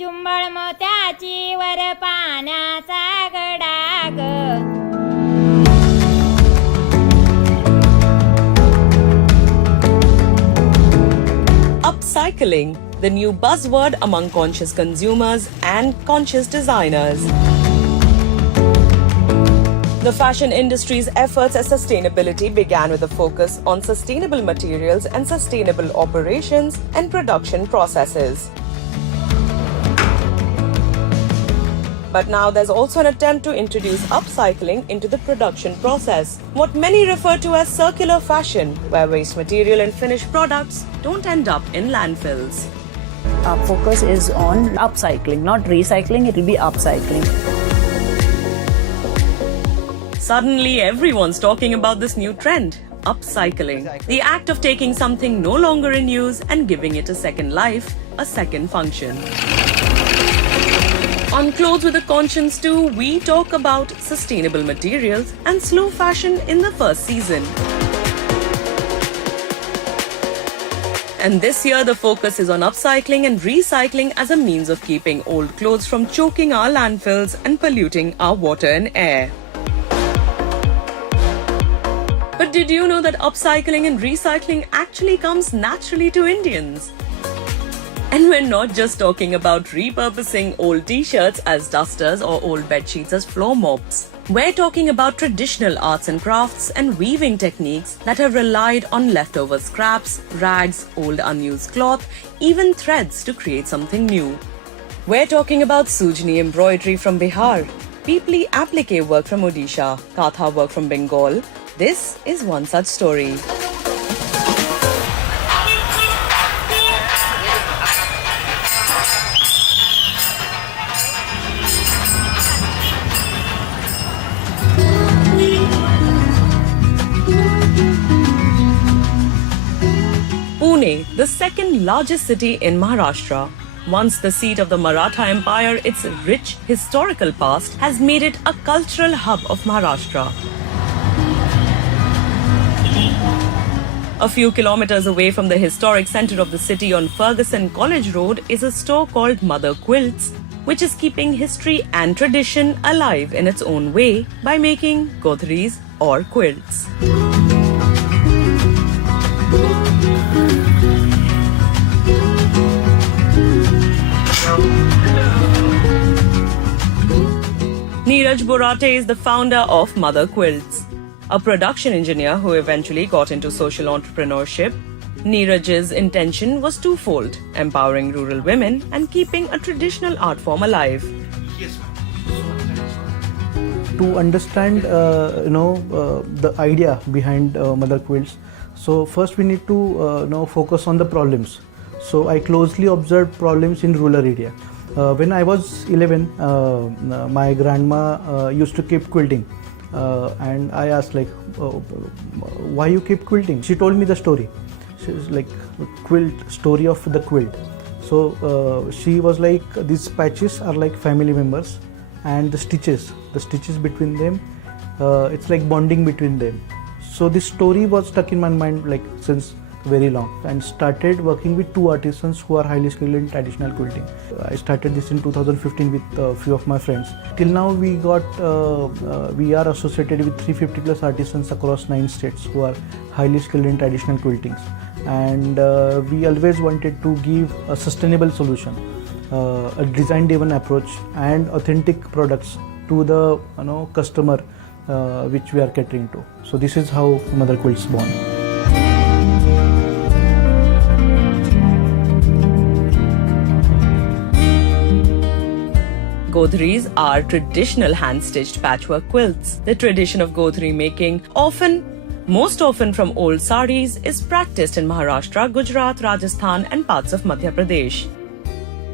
चुंबळ मोत्याची वर पाण्याचा गडा ग. Upcycling, the new buzzword among conscious consumers and conscious designers. The fashion industry's efforts at sustainability began with a focus on sustainable materials and sustainable operations and production processes. But now there's also an attempt to introduce upcycling into the production process, what many refer to as circular fashion, where waste material and finished products don't end up in landfills. Our focus is on upcycling, not recycling, it will be upcycling. Suddenly, everyone's talking about this new trend, upcycling. The act of taking something no longer in use and giving it a second life, a second function. On Clothes with a Conscience too, we talk about sustainable materials and slow fashion in the first season. And this year, the focus is on upcycling and recycling as a means of keeping old clothes from choking our landfills and polluting our water and air. But did you know that upcycling and recycling actually comes naturally to Indians? And we're not just talking about repurposing old t-shirts as dusters or old bed sheets as floor mops. We're talking about traditional arts and crafts and weaving techniques that have relied on leftover scraps, rags, old unused cloth, even threads to create something new. We're talking about Sujni embroidery from Bihar, Pipli applique work from Odisha, Katha work from Bengal. This is one such story. Pune, the second largest city in Maharashtra. Once the seat of the Maratha Empire, its rich historical past has made it a cultural hub of Maharashtra. A few kilometers away from the historic center of the city on Ferguson College Road is a store called Mother Quilts, which is keeping history and tradition alive in its own way by making godhris or quilts. Neeraj Borate is the founder of Mother Quilts, a production engineer who eventually got into social entrepreneurship. Neeraj's intention was twofold: empowering rural women and keeping a traditional art form alive. To understand, the idea behind Mother Quilts, so first we need to focus on the problems. So I closely observed problems in rural area. When I was 11, my grandma used to keep quilting. And I asked why you keep quilting? She told me the story. She was like, story of the quilt. So she was like, these patches are like family members, and the stitches between them, it's like bonding between them. So this story was stuck in my mind since very long, and started working with two artisans who are highly skilled in traditional quilting. I started this in 2015 with a few of my friends. Till now we are associated with 350 plus artisans across 9 states who are highly skilled in traditional quiltings, and we always wanted to give a sustainable solution, a design driven approach and authentic products to the customer which we are catering to. So this is how Mother Quilts born. Godhris are traditional hand-stitched patchwork quilts. The tradition of godhri making, most often from old saris, is practiced in Maharashtra, Gujarat, Rajasthan and parts of Madhya Pradesh.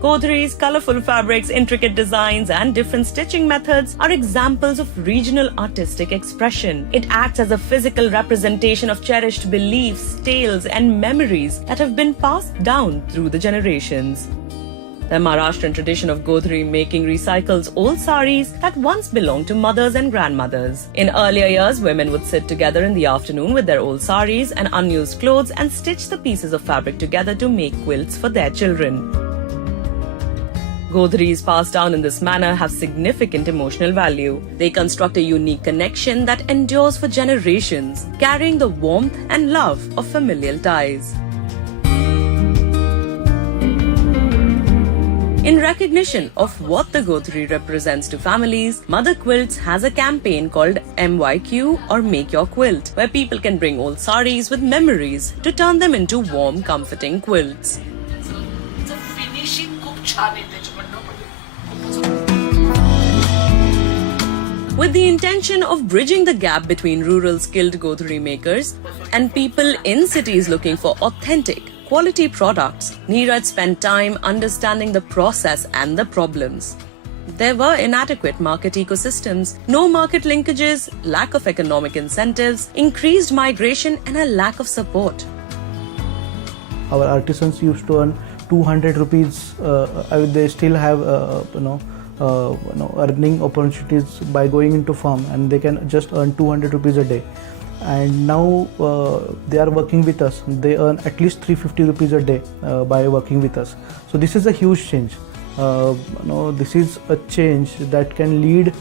Godhris, colorful fabrics, intricate designs and different stitching methods are examples of regional artistic expression. It acts as a physical representation of cherished beliefs, tales and memories that have been passed down through the generations. The Maharashtrian tradition of godhri making recycles old saris that once belonged to mothers and grandmothers. In earlier years, women would sit together in the afternoon with their old saris and unused clothes and stitch the pieces of fabric together to make quilts for their children. Godhris passed down in this manner have significant emotional value. They construct a unique connection that endures for generations, carrying the warmth and love of familial ties. In recognition of what the Godhri represents to families, Mother Quilts has a campaign called MYQ or Make Your Quilt, where people can bring old saris with memories to turn them into warm, comforting quilts. With the intention of bridging the gap between rural skilled Godhri makers and people in cities looking for authentic, quality products, Neeraj spent time understanding the process and the problems. There were inadequate market ecosystems, no market linkages, lack of economic incentives, increased migration and a lack of support. Our artisans used to earn 200 rupees. They still have earning opportunities by going into farm, and they can just earn 200 rupees a day. And now they are working with us. They earn at least 350 rupees a day by working with us. So this is a huge change. This is a change that can lead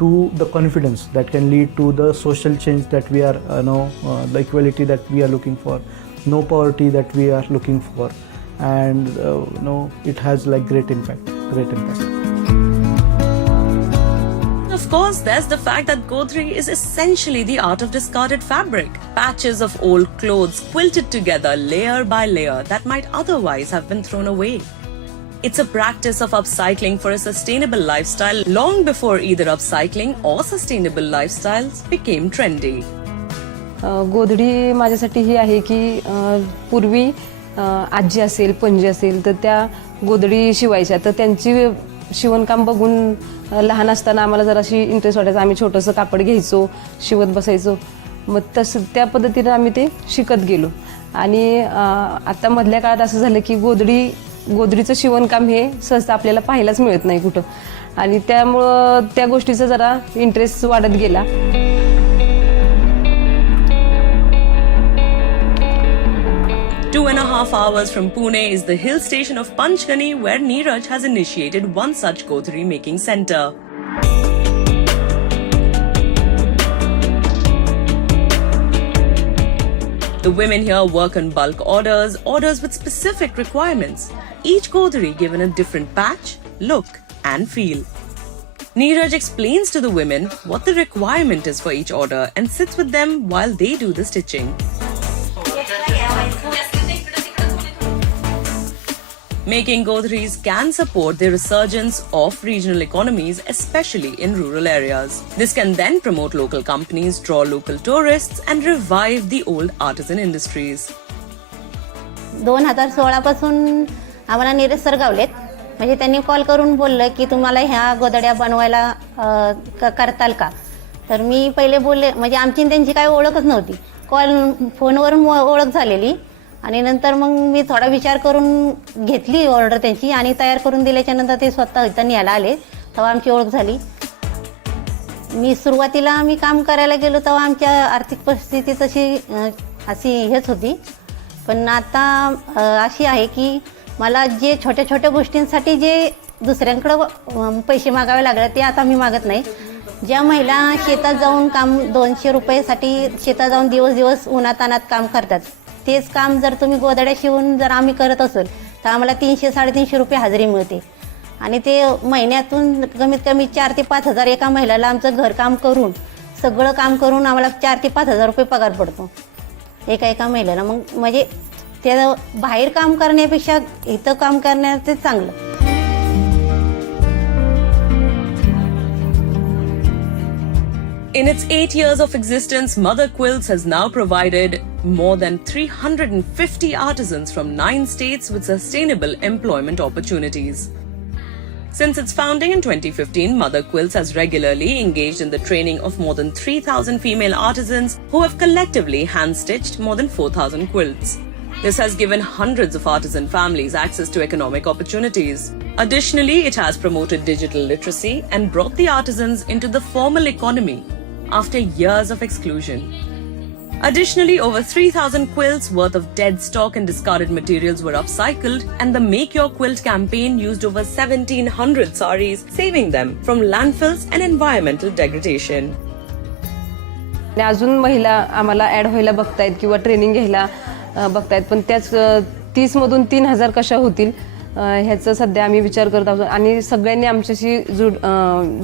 to the confidence, that can lead to the social change that we are, the equality that we are looking for, no poverty that we are looking for, and it has like great impact. Of course, there's the fact that Godhri is essentially the art of discarded fabric. Patches of old clothes quilted together layer by layer that might otherwise have been thrown away. It's a practice of upcycling for a sustainable lifestyle long before either upcycling or sustainable lifestyles became trendy. गोधडी माझ्यासाठी ही आहे की पूर्वी आजी असेल पणजी असेल तर त्या गोधडी शिवायच्या तर त्यांची शिवणकाम बघून लहान असताना आम्हाला जराशी इंटरेस्ट वाटायचा आम्ही छोटंसं कापड घ्यायचो शिवत बसायचो मग तसं त्या पद्धतीने आम्ही ते शिकत गेलो आणि आता मधल्या काळात असं झालं की गोधडीचं शिवणकाम हे सहसा आपल्याला पाहायलाच मिळत नाही कुठं आणि त्यामुळं त्या गोष्टीचा जरा इंटरेस्ट वाढत गेला. Two and a half hours from Pune is the hill station of Panchgani, where Neeraj has initiated one such Godhri making center. The women here work on bulk orders with specific requirements, each Godhri given a different patch, look and feel. Neeraj explains to the women what the requirement is for each order and sits with them while they do the stitching. Making Godhris can support the resurgence of regional economies, especially in rural areas. This can then promote local companies, draw local tourists, and revive the old artisan industries. 2016 पासून आम्हाला Neeraj sir गावलेत म्हणजे त्यांनी call करून बोललं की तुम्हाला ह्या गोधड्या बनवायला करताल का तर मी पहिले बोलले म्हणजे आमची त्यांची काही ओळखच नव्हती फोनवर ओळख झालेली आणि नंतर मग मी थोडा विचार करून घेतली ऑर्डर त्यांची आणि तयार करून दिल्याच्या नंतर ते स्वतः इथं न्यायला आले तेव्हा आमची ओळख झाली. मी सुरुवातीला मी काम करायला गेलो तेव्हा आमच्या आर्थिक परिस्थिती अशी हेच होती पण आता अशी आहे की मला जे छोट्या छोट्या गोष्टींसाठी जे दुसऱ्यांकडे पैसे मागावे लागले ते आता मी मागत नाही. ज्या महिला शेतात जाऊन काम 200 रुपयासाठी शेतात जाऊन दिवस उन्हातानात काम करतात तेच काम जर तुम्ही गोधड्या शिवून जर आम्ही करत असेल तर आम्हाला 300-350 रुपये हजेरी मिळते आणि ते महिन्यातून कमीत कमी 4 ते 5 हजार एका महिलाला आमचं घरकाम करून सगळं काम करून आम्हाला 4 ते 5 हजार रुपये पगार पडतो एका महिलेला. मग म्हणजे ते बाहेर काम करण्यापेक्षा इथं काम करण्याचं चांगलं. In its 8 years of existence, Mother Quilts has now provided more than 350 artisans from 9 states with sustainable employment opportunities. Since its founding in 2015, Mother Quilts has regularly engaged in the training of more than 3,000 female artisans who have collectively hand-stitched more than 4,000 quilts. This has given hundreds of artisan families access to economic opportunities. Additionally, it has promoted digital literacy and brought the artisans into the formal economy after years of exclusion. Additionally, over 3,000 quilts worth of dead stock and discarded materials were upcycled, and the Make Your Quilt campaign used over 1,700 saris, saving them from landfills and environmental degradation. आणि अजून महिला आम्हाला add व्हायला बघतायत किंवा training घ्यायला बघतायत, पण त्याच 30मधून 3,000 कशा होतील ह्याचं सध्या आम्ही विचार करत आहोत. आणि सगळ्यांनी आमच्याशी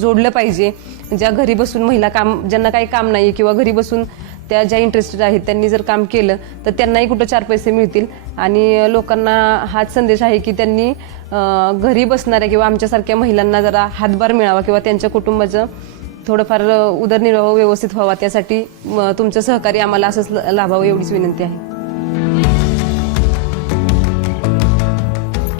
जोडलं पाहिजे. ज्या घरी बसून महिला ज्यांना काही काम नाही किंवा घरी बसून त्या ज्या इंटरेस्टेड आहेत त्यांनी जर काम केलं तर त्यांनाही कुठं 4 पैसे मिळतील. आणि लोकांना हाच संदेश आहे की त्यांनी घरी बसणाऱ्या किंवा आमच्यासारख्या महिलांना जरा हातभार मिळावा किंवा त्यांच्या कुटुंबाचं थोडंफार उदरनिर्वाह व्यवस्थित व्हावा, त्यासाठी तुमचं सहकार्य आम्हाला असंच लाभावं एवढीच विनंती आहे.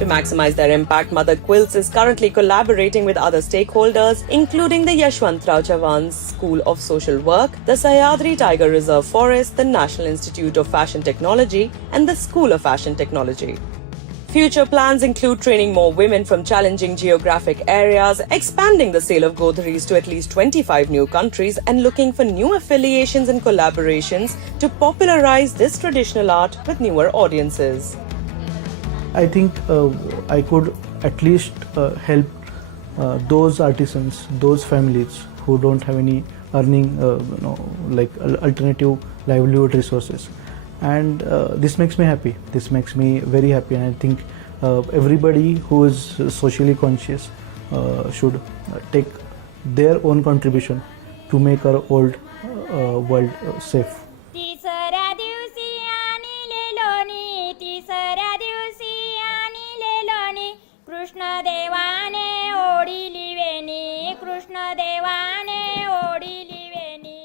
To maximize their impact, Mother Quilts is currently collaborating with other stakeholders, including the Yashwantrao Chavan's School of Social Work, the Sahyadri Tiger Reserve Forest, the National Institute of Fashion Technology, and the School of Fashion Technology. Future plans include training more women from challenging geographic areas, expanding the sale of godhris to at least 25 new countries, and looking for new affiliations and collaborations to popularize this traditional art with newer audiences. I think I could at least help those artisans, those families who don't have any earning, like alternative livelihood resources, and this makes me happy. This makes me very happy, and I think everybody who is socially conscious should take their own contribution to make our old world safe. तिसऱ्या दिवशी आणिले लोणी, तिसऱ्या दिवशी आणिले लोणी, कृष्ण देवाने ओढिली वेणी, कृष्ण देवाने ओढिली वेणी.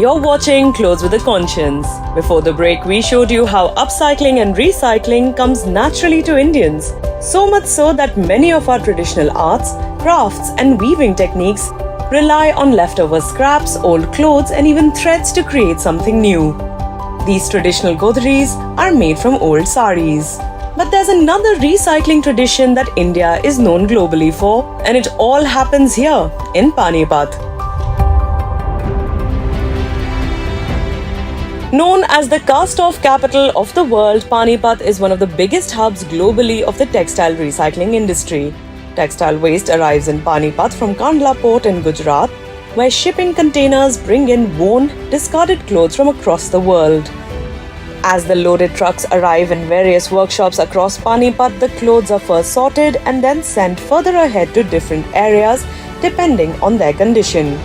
You're watching Clothes with a Conscience. Before the break, we showed you how upcycling and recycling comes naturally to Indians. So much so that many of our traditional arts, crafts, and weaving techniques rely on leftover scraps, old clothes, and even threads to create something new. These traditional godhris are made from old saris. But there's another recycling tradition that India is known globally for, and it all happens here in Panipat. Known as the cast-off capital of the world, Panipat is one of the biggest hubs globally of the textile recycling industry. Textile waste arrives in Panipat from Kandla port in Gujarat, where shipping containers bring in worn, discarded clothes from across the world. As the loaded trucks arrive in various workshops across Panipat, the clothes are first sorted and then sent further ahead to different areas depending on their condition.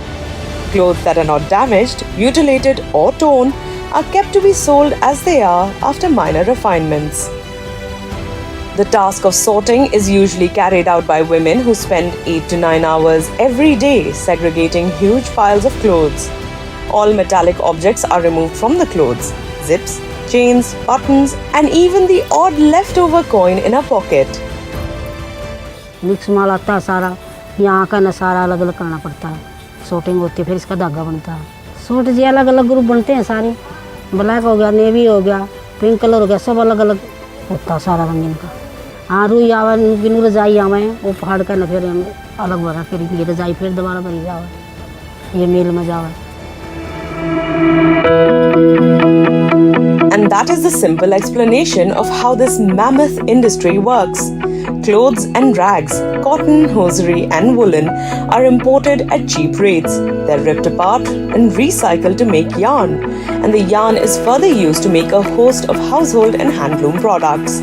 Clothes that are not damaged, mutilated or torn are kept to be sold as they are after minor refinements. The task of sorting is usually carried out by women who spend 8 to 9 hours every day segregating huge piles of clothes. All metallic objects are removed from the clothes: zips, chains, buttons, and even the odd leftover coin in a pocket. Mix माल आता है सारा, यहाँ का न सारा अलग अलग करना पड़ता है. शॉर्टिंग होती है, फिर इसका धागा बनता है. सूट जी अलग अलग ग्रुप बनते हैं सारे. ब्लैक हो गया, नेवी हो गया, पिंक कलर हो गया, सब अलग अलग होता है सारा रंग इनका. हाँ रुई आवा बिनू रजाई आवे वो फाड़ कर न फिर हम अलग बना, फिर ये रजाई फिर दोबारा बनी जावे, ये मिल में जावे. And that is the simple explanation of how this mammoth industry works. Clothes and rags, cotton, hosiery and woolen are imported at cheap rates. They're ripped apart and recycled to make yarn, and the yarn is further used to make a host of household and handloom products.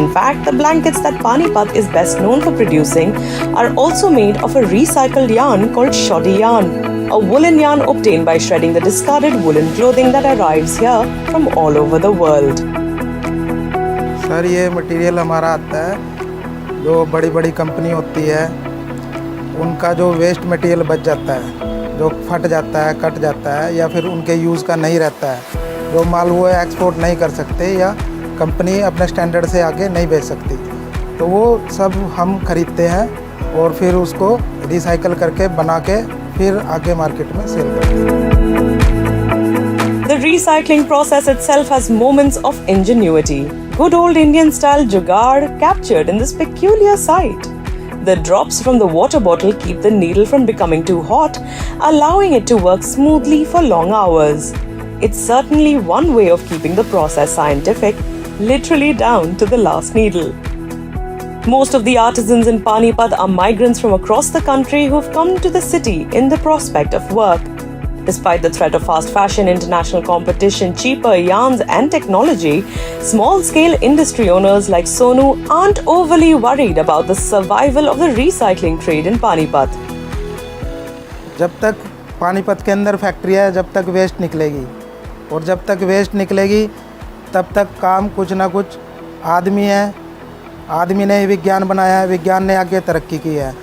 In fact, the blankets that Panipat is best known for producing are also made of a recycled yarn called shoddy yarn, a woolen yarn obtained by shredding the discarded woolen clothing that arrives here from all over the world. Sir ये material हमारा आता है, जो बड़ी बड़ी company होती है उनका जो वेस्ट मटेरियल बच जाता है, जो फट जाता है, कट जाता है या फिर उनके यूज़ का नहीं रहता है, जो माल वो एक्सपोर्ट नहीं कर सकते या कंपनी अपने स्टैंडर्ड से आगे नहीं बेच सकती, तो वो सब हम खरीदते हैं और फिर उसको रिसाइकल करके बना के फिर आगे मार्केट में सेल करते हैं. The recycling process itself has moments of ingenuity. Good old Indian style jugaad captured in this peculiar sight. The drops from the water bottle keep the needle from becoming too hot, allowing it to work smoothly for long hours. It's certainly one way of keeping the process scientific, literally down to the last needle. Most of the artisans in Panipat are migrants from across the country who've come to the city in the prospect of work. Despite the threat of fast fashion, international competition, cheaper yarns and technology, small-scale industry owners like Sonu aren't overly worried about the survival of the recycling trade in Panipat. जब तक पानीपत के अंदर factory है, जब तक waste निकलेगी, और जब तक वेस्ट निकलेगी तब तक काम कुछ ना कुछ आदमी ने ही विज्ञान बनाया है, विज्ञान ने आगे तरक्की की है।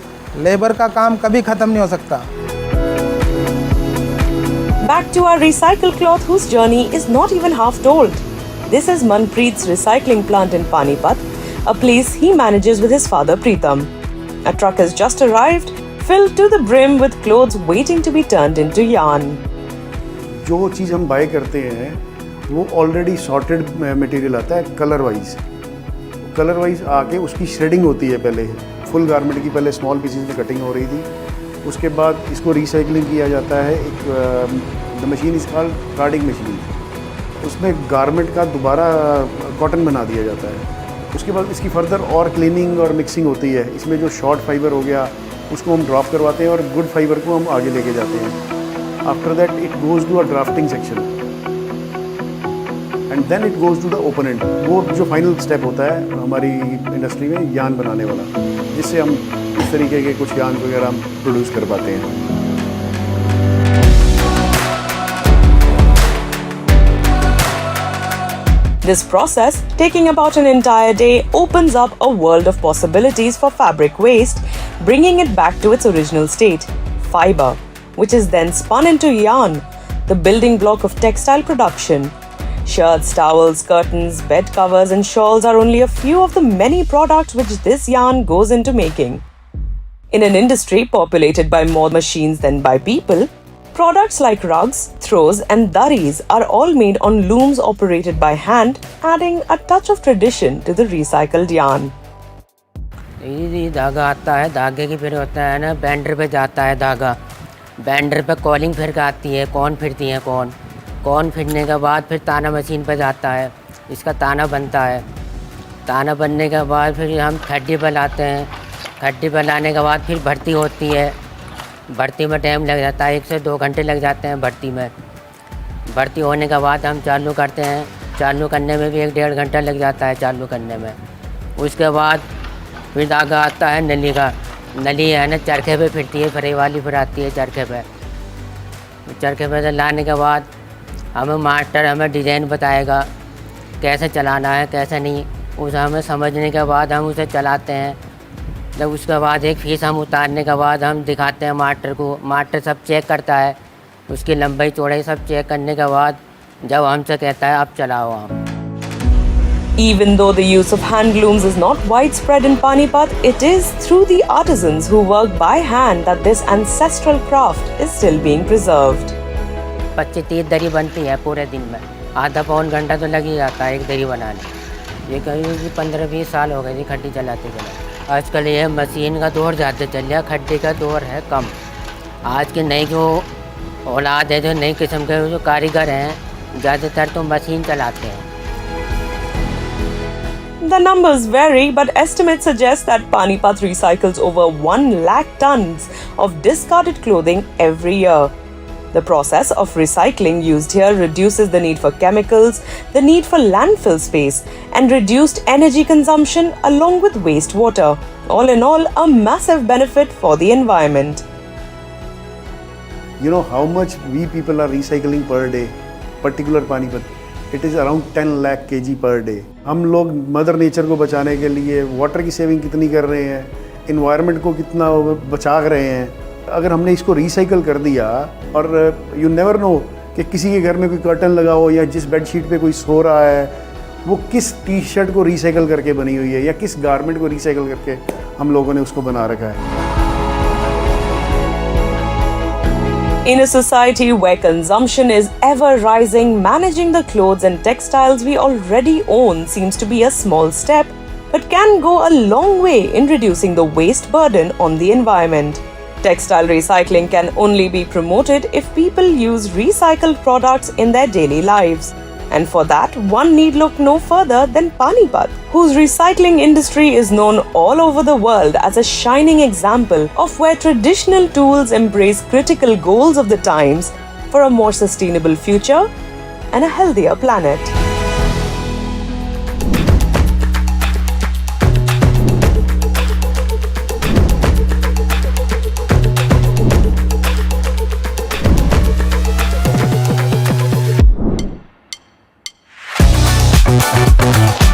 लेबर का काम कभी ख़त्म नहीं हो सकता। Back to our recycled cloth whose journey is not even half told. This is Manpreet's recycling plant in Panipat, a place he manages with his father Preetam. A truck has just arrived, filled to the brim with clothes waiting to be turned into yarn. जो चीज़ हम bye करते हैं वो already sorted material आता है colour wise आके उसकी shredding होती है। पहले फुल गारमेंट की पहले स्मॉल पीसेस में कटिंग हो रही थी, उसके बाद इसको रिसाइकलिंग किया जाता है। एक the machine is called carding machine, उसमें गारमेंट का दोबारा कॉटन बना दिया जाता है। उसके बाद इसकी फर्दर और क्लीनिंग और मिक्सिंग होती है। इसमें जो शॉर्ट फाइबर हो गया उसको हम ड्रॉप करवाते हैं और गुड फाइबर को हम आगे लेके जाते हैं। After that it goes to a drafting section and then it goes to the open end. वो जो फाइनल स्टेप होता है हमारी इंडस्ट्री में यान बनाने वाला, जिससे हम इस तरीके के कुछ यान वगैरह हम प्रोड्यूस कर पाते हैं। This process, taking about an entire day, opens up a world of possibilities for fabric waste, bringing it back to its original state, fiber, which is then spun into yarn, the building block of textile production. Shirts, towels, curtains, bed covers and shawls are only a few of the many products which this yarn goes into making. In an industry populated by more machines than by people, products like rugs, throws and daris are all made on looms operated by hand, adding a touch of tradition to the recycled yarn. ये धागा आता है, धागे की फिर होता है ना बैंडर पे जाता है धागा, बैंडर पे कॉलिंग फिर के आती है, कौन फिरती है कौन फिरने के बाद फिर ताना मशीन पे जाता है, इसका ताना बनता है। ताना बनने के बाद फिर हम खड्डी पर लाते हैं, खड्डी पर लाने के बाद फिर भर्ती होती है। भर्ती में टाइम लग जाता है, 1 से 2 घंटे लग जाते हैं भर्ती में। भर्ती होने के बाद हम चालू करते हैं, चालू करने में भी 1-1.5 घंटा लग जाता है चालू करने में। उसके बाद फिर धागा आता है नली का, नली है ना चरखे पे फिरती है, फ्रे वाली फिर आती है चरखे पे से लाने के बाद हमें मास्टर हमें डिज़ाइन बताएगा कैसे चलाना है कैसे नहीं, उसे हमें समझने के बाद हम उसे चलाते हैं। जब उसके बाद एक फीस हम उतारने के बाद हम दिखाते हैं मास्टर को, मास्टर सब चेक करता है, उसकी लंबाई चौड़ाई सब चेक करने के बाद जब हमसे कहता है अब चलाओ आप। Even though the use of handlooms is not widespread in Panipat, it is through the artisans who work by hand that this ancestral craft is still being preserved. 25-30 दरी बनती है पूरे दिन में, आधा पौन घंटा तो लग ही जाता है एक दरी बनाने। ये कहीं 15-20 साल हो गए जी खड्डी चलाते चलाते। आजकल ये मशीन का दौर ज़्यादा चल रहा है, खड्डी का दौर है कम। आज के नई जो औलाद है, जो नई किस्म के जो कारीगर हैं, ज़्यादातर तो मशीन चलाते हैं। The numbers vary, but estimates suggest that Panipat recycles over 1 lakh tons of discarded clothing every year. The process of recycling used here reduces the need for chemicals, the need for landfill space, and reduced energy consumption along with wastewater. All in all, a massive benefit for the environment. You know how much we people are recycling per day, particular Panipat? It is around 10 lakh kg per day. हम लोग mother nature को बचाने के लिए water की saving कितनी कर रहे हैं, इन्वायरमेंट को कितना बचा रहे हैं। अगर हमने इसको रिसाइकल कर दिया, और यू नेवर नो कि किसी के घर में कोई कर्टन लगा हो या जिस बेडशीट पे कोई सो रहा है वो किस टी शर्ट को रिसाइकल करके बनी हुई है या किस गारमेंट को रिसाइकल करके हम लोगों ने उसको बना रखा है। In a society where consumption is ever rising, managing the clothes and textiles we already own seems to be a small step, but can go a long way in reducing the waste burden on the environment. Textile recycling can only be promoted if people use recycled products in their daily lives. And for that, one need look no further than Panipat, whose recycling industry is known all over the world as a shining example of where traditional tools embrace critical goals of the times for a more sustainable future and a healthier planet. We'll be right back.